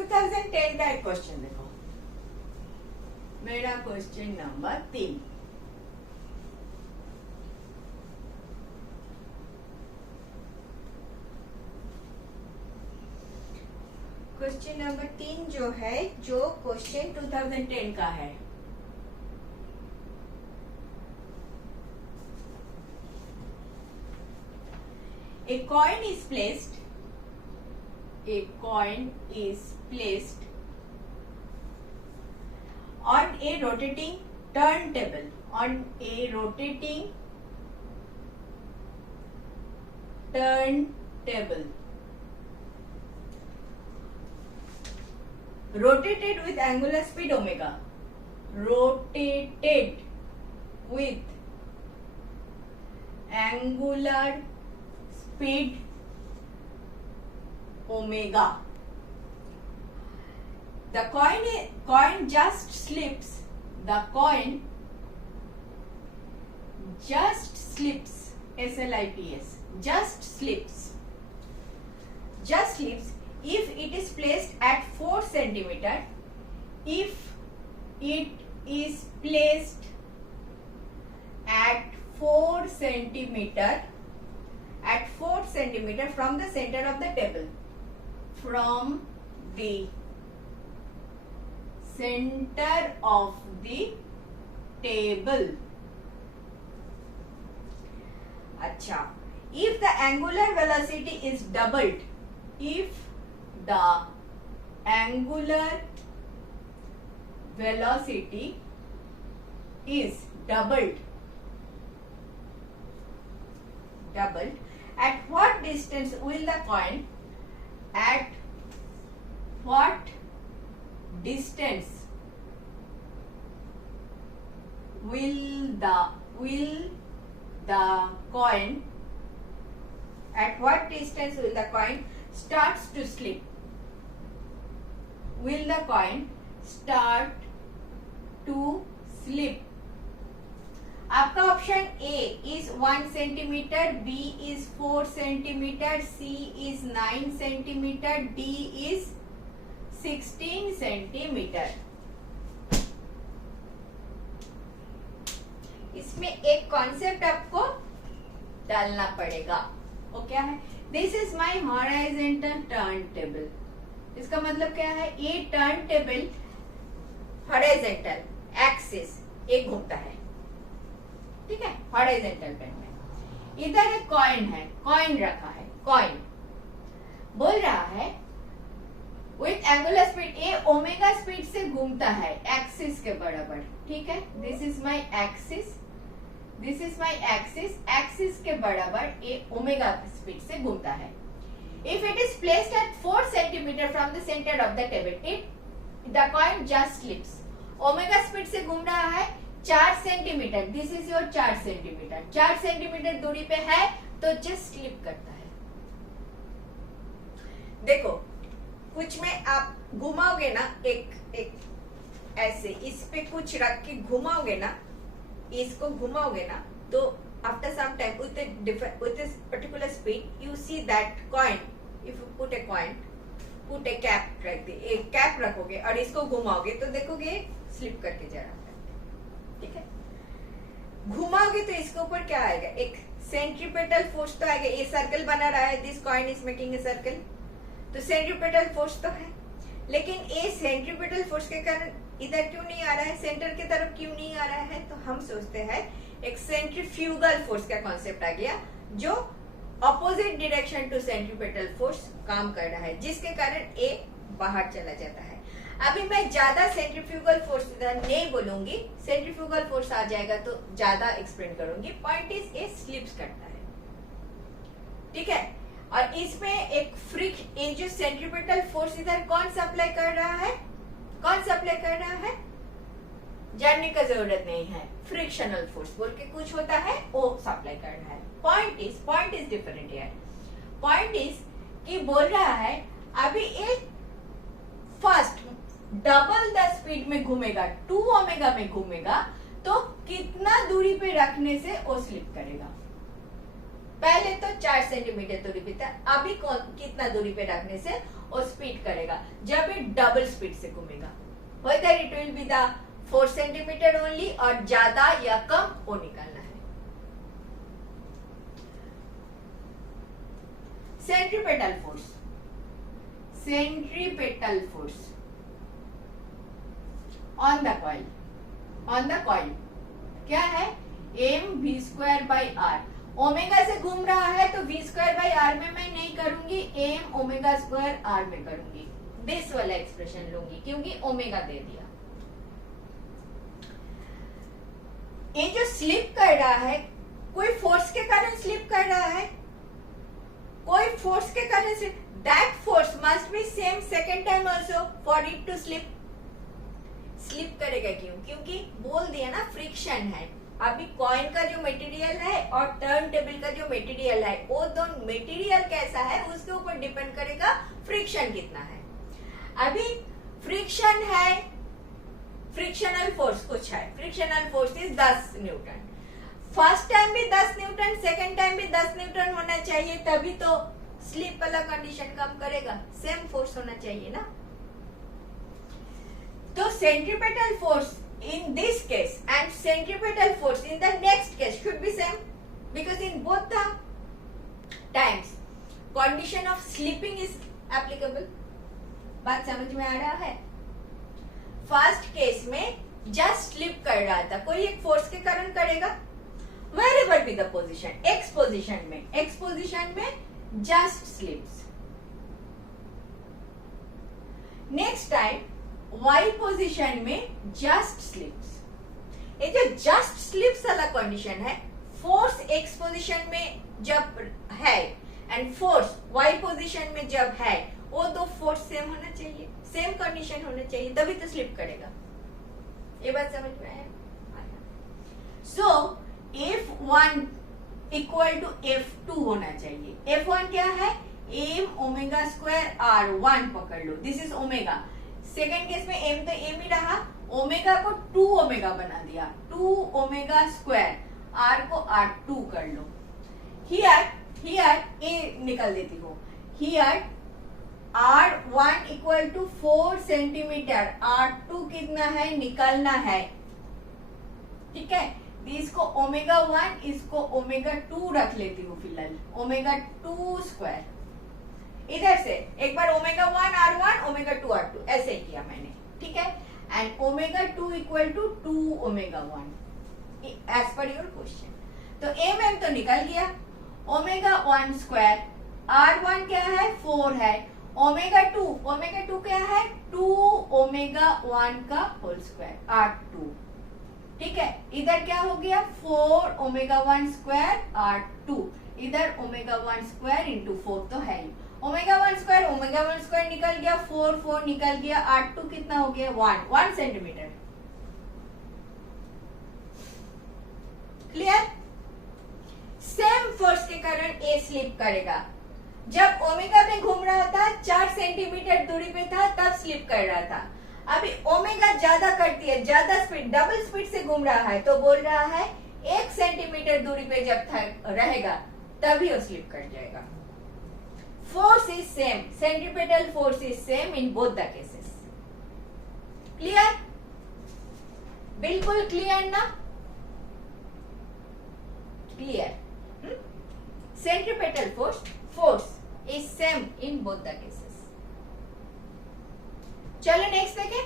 2010 का एक क्वेश्चन देखो, मेरा क्वेश्चन नंबर 3। क्वेश्चन नंबर 3 जो है, जो क्वेश्चन 2010 का है। A coin is placed on a rotating turntable. Rotated with angular speed omega. The coin just slips. SLIPS. Just slips if it is placed at 4 centimeter. If it is placed at 4 centimeter from the center of the table. From the center of the table. अच्छा, if the angular velocity is doubled, if the angular velocity is doubled, at what distance will the coin, starts to slip? Will the coin start to slip? आपका option A is 1 centimetre, B is 4 centimetre, C is 9 centimetre, D is 16 centimetre. इसमें एक concept आपको डालना पड़ेगा। वो क्या है? This is my horizontal turntable. इसका मतलब क्या है? ये टर्न टेबल हॉराइजॉन्टल एक्सिस एक घूमता है, ठीक है, हॉराइजॉन्टल प्लेन में। इधर एक कॉइन है, कॉइन रखा है, कॉइन बोल रहा है with angular speed A omega speed से घूमता है, एक्सिस के बराबर, ठीक है। This is my axis, axis के बराबर ए ओमेगा स्पीड से घूमता है। If it is placed at 4 centimetre from the centre of the table, the coin just slips. Omega speed से घूम रहा है 4 centimetre, this is your 4 centimetre, 4 centimetre दूरी पे है तो जस्ट स्लिप करता है। देखो, कुछ में आप घुमाओगे ना, एक ऐसे इस पे कुछ रख के घुमाओगे ना, इसको घुमाओगे ना, तो after some time with this particular speed you see that coin, if you put a cap रख दे, एक कैप रखोगे और इसको घुमाओगे तो देखोगे स्लिप करके जा रहा है, ठीक है। घुमाओगे तो इसके ऊपर क्या आएगा? एक सेंट्रीपेटल फोर्स तो आएगा। ये सर्कल बना रहा है, this coin is making a circle, तो सेंट्रीपेटल फोर्स तो है, लेकिन ये सेंट्रीपेटल फोर्स के कारण इधर क्यों नहीं आ रहा है, सेंटर की तरफ क्यों नहीं आ रहा है? तो हम सोचते हैं एक सेंट्रीफ्यूगल फोर्स का कॉन्सेप्ट आ गया, जो opposite direction to centripetal force काम कर रहा है, जिसके कारण ए बाहर चला जाता है। अभी मैं ज्यादा सेंट्रीफ्यूगल फोर्स इधर नहीं बोलूंगी, सेंट्रीफ्यूगल फोर्स आ जाएगा तो ज्यादा एक्सप्लेन करूंगी। पॉइंट इज ए स्लिप्स करता है, ठीक है। और इसमें एक ये जो सेंट्रीपेटल फोर्स इधर कौन सप्लाई कर रहा है, जानने का जरूरत नहीं है। फ्रिक्शनल फोर्स बोल के कुछ होता है, वो सप्लाई कर रहा है। पॉइंट इज डिफरेंट यार। पॉइंट इज कि बोल रहा है अभी एक फर्स्ट डबल द स्पीड में घूमेगा, 2 ओमेगा में घूमेगा, तो कितना दूरी पे रखने से वो स्लिप करेगा। पहले तो 4 सेंटीमीटर दूरी पे था, अभी कितना दूरी पे रखने से वो स्पीड करेगा, जब ये डबल स्पीड से घूमेगा, whether it will be the 4 centimetre only और ज्यादा या कम वो निकालना है। Centripetal force, centripetal force on the coil क्या है, mv²/r। ओमेगा से घूम रहा है तो v²/r में मैं नहीं करूंगी, m⍵²r में करूंगी, दिस वाला एक्सप्रेशन लूंगी क्योंकि ओमेगा दे दिया। ये जो स्लिप कर रहा है, कोई फोर्स के कारण स्लिप कर रहा है, कोई फोर्स के कारण slip, that force must be same second time also for it to slip. Slip करेगा क्यों, क्योंकि बोल दिया ना फ्रिक्शन है। अभी कॉइन का जो मटेरियल है और टर्न टेबल का जो मटेरियल है, वो दोनों मटेरियल कैसा है उसके ऊपर डिपेंड करेगा फ्रिक्शन कितना है। अभी फ्रिक्शन है, फ्रिक्शनल फोर्स कुछ है, frictional force is 10 Newton. First time भी 10 न्यूटन, सेकेंड टाइम भी 10 न्यूटन होना चाहिए, तभी तो स्लिप वाला कंडीशन काम करेगा, सेम फोर्स होना चाहिए ना। तो centripetal force in this case and centripetal force in the next case should be same, because in both the times condition of slipping is applicable। बात समझ में आ रहा है। फर्स्ट केस में जस्ट स्लिप कर रहा था, कोई एक फोर्स के कारण करेगा, wherever be the position, x position में just slips. Next time y position में जस्ट स्लिप्स। ये जो जस्ट स्लिप्स वाला कंडीशन है, फोर्स x पोजीशन में जब है एंड फोर्स y पोजीशन में जब है, वो दो फोर्स सेम होना चाहिए, सेम कंडीशन होना चाहिए, तभी तो स्लिप करेगा। ये बात समझ में आया? सो F1 इक्वल टू F2 होना चाहिए। F1 क्या है, m⍵²r1 पकड़ लो, this is omega. Second case में m तो m ही रहा, ओमेगा को 2 ओमेगा बना दिया, 2 ओमेगा स्क्वायर, r को r2 कर लो। हियर ए निकल देती हूँ, here r1 equal to 4 centimetre, r2 कितना है निकालना है, ठीक है। इसको ओमेगा 1, इसको ओमेगा 2 रख लेती हूँ फिलहाल, ओमेगा 2 स्क्वायर। इधर से एक बार ओमेगा 1 r1, ओमेगा 2 r2 ऐसे ही किया मैंने, ठीक है। And omega 2 equal to 2 omega 1 as per your question. तो m तो निकल गया, ओमेगा 1 स्क्वायर, r1 क्या है 4 है, ओमेगा 2 क्या है 2 ओमेगा 1 का होल स्क्वायर r2, ठीक है। इधर क्या हो गया 4 ओमेगा 1 स्क्वायर r2, इधर ओमेगा 1 स्क्वायर इंटू 4 तो है ही, ओमेगा 1 स्क्वायर निकल गया, 4 निकल गया, r2 कितना हो गया 1 सेंटीमीटर। क्लियर? सेम फोर्स के कारण ए स्लिप करेगा। जब ओमेगा में घूम रहा था 4 सेंटीमीटर दूरी पे था, तब स्लिप कर रहा था। अभी ओमेगा ज्यादा करती है, ज्यादा स्पीड, डबल स्पीड से घूम रहा है, तो बोल रहा है 1 सेंटीमीटर दूरी पे जब रहेगा तभी वो स्लिप कर जाएगा। Force is same, centripetal force is same in both the cases. Clear? बिल्कुल क्लियर ना? Clear? Centripetal force is same in both the cases. चलो नेक्स्ट देखें।